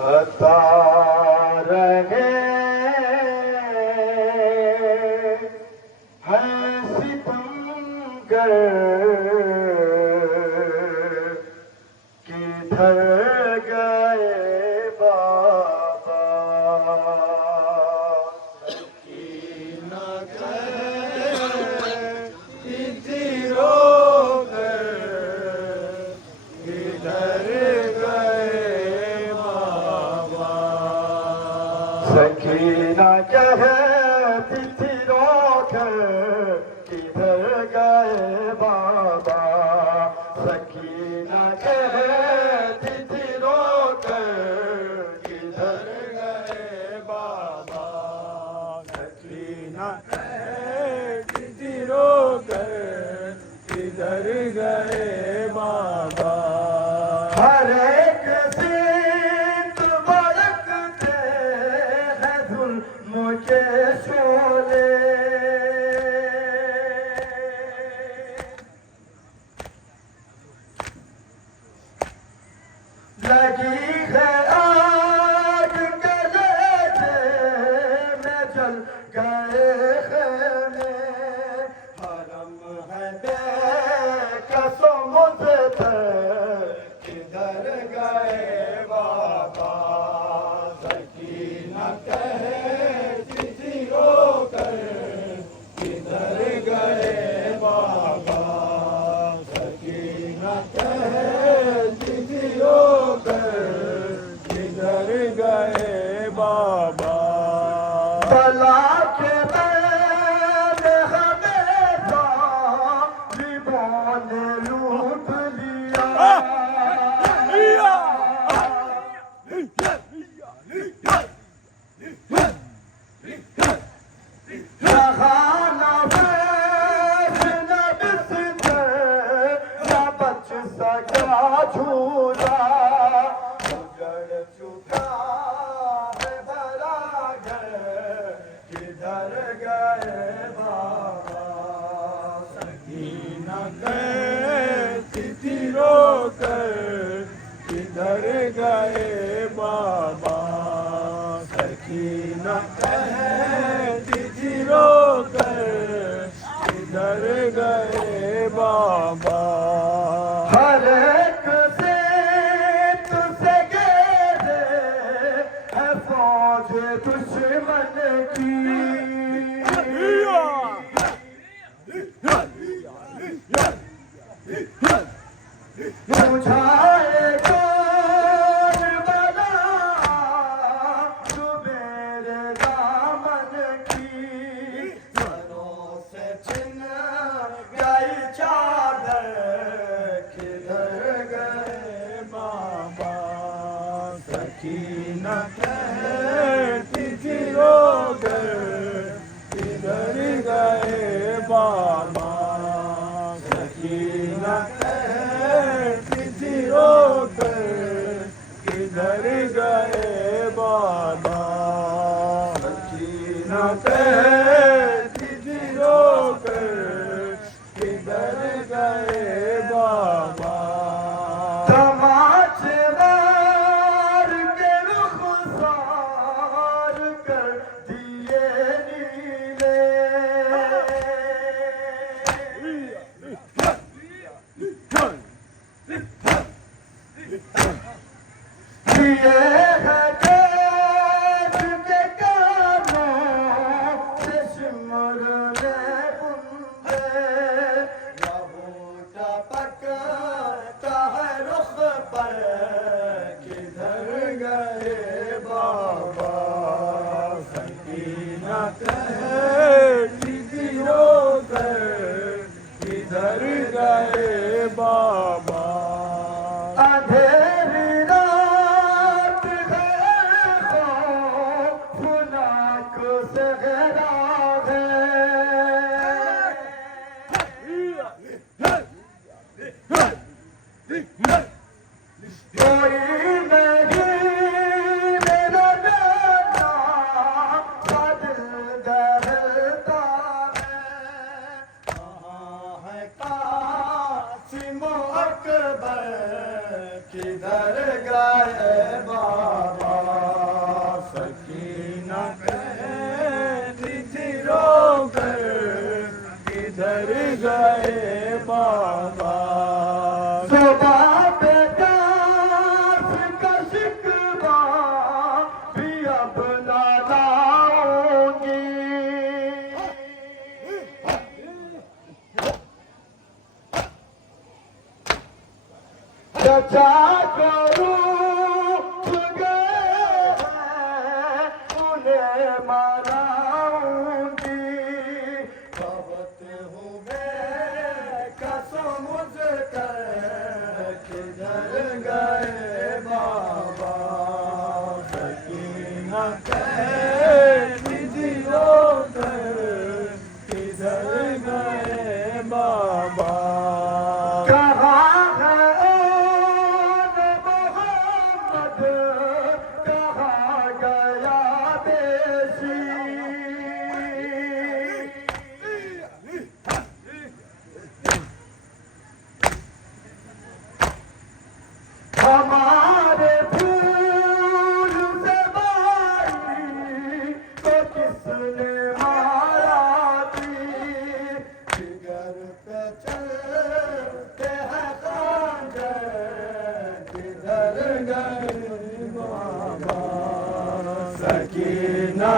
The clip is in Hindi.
सता रहे हैं सितमगर, किधर गए बाबा। न इति रोकर किधर गए बाबा। सकीना कहती थी रोकर किधर गए बाबा। सकीना कहती थी रोकर किधर गए बाबा। सकीना कहती थी रोकर किधर गए बाबा। हर एक सिंध बरकते हैं जुल्म के शोले। लगी है आग गले में जल गए खेमे। हरम है बेकसो मुझसे किधर गए बाबा। सकीना कहती थी रोकर किधर गए बाबा। सकीना कहती थी रोकर किधर गए बाबा। बला के मैंने हमेशा लिबों ने लूट लिया। जहाना फैस न बिस्तर न बच सका झूला। उजड़ चुका है भरा घर किधर गए बाबा। सकीना कहती थी रोकर किधर गए बाबा। सकीना कहती थी रोकर किधर गए बाबा। हर एक से तुझसे गेरे है फौज दुश्मन की। बुझाए कौन बना तू मेरे दामन की। सरों से छिन गई चादर किधर गए बाबा। सकीना कहती थी रोकर किधर गए बाबा। सकीना कहती थी रोकर किधर गए बाबा। सकीना कहती थी रोकर किधर गए बाबा। तमाचे मार के रुखसार कर दिए नीले। दिए हैं देश के कानों से सिमरने बुंदे। लहू टपकता है रुख पर किधर गए बाबा। सकीना कहती थी रोकर किधर गए बाबा। अंधेरी रात है खौफनाक सहरा है। कोई नहीं मेरा नाना बदल दहलता है। कहाँ है कासिम अकबर किधर गए बाबा। जागरूक गए हैं, उन्हें मनाऊंगी। बहुत हूँ बेकसम मुझकर, किधर गए बाबा। सकीना कहती थी रोकर, किधर गए बाबा। कहाँ है मोहम्मद, कहाँ गया देशी। हमारे फूल से बाई को किसने मारा थी। जिगर पे चलते हैं खंजर, किधर गए बाबा। सकीना